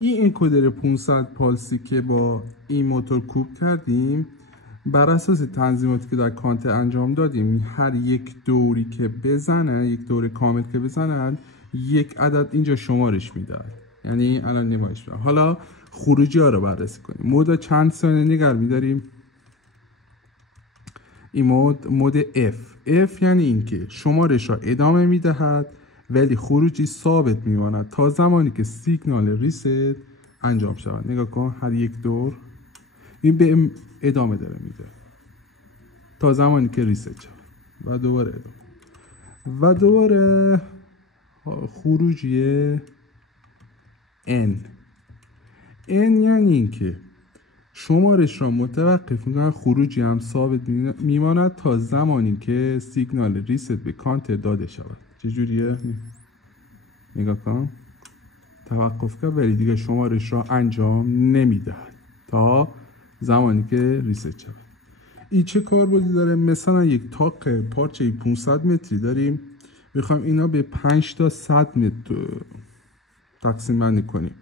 این انکودر 500 پالسی که با این موتور کوب کردیم، بر اساس تنظیماتی که در کانتر انجام دادیم، هر یک دوری که بزنن، یک دور کامل که بزنن، یک عدد اینجا شمارش میدن. یعنی الان نمایش میدن. حالا خروجی ها رو بررسی کنیم. مود چند ثانیه نگه میداریم. این مود F یعنی اینکه شمارش را ادامه میدهد ولی خروجی ثابت میماند تا زمانی که سیگنال ریست انجام شود. نگاه کن، هر یک دور این به ادامه داره میده تا زمانی که ریست شود و دوباره ادامه و دوباره خروجی N یعنی اینکه شمارش را متوقف میکنن، خروجی هم ثابت میماند تا زمانی که سیگنال ریست به کانتر داده شود. چجوریه؟ نگاه کن، توقف کرد ولی دیگه شمارش را انجام نمیدهد تا زمانی که ریست شود. این چه کاربردی داره؟ مثلا یک تاق پارچه 500 متری داریم، میخوایم اینا به 5 تا 100 متر تقسیم بندی کنیم.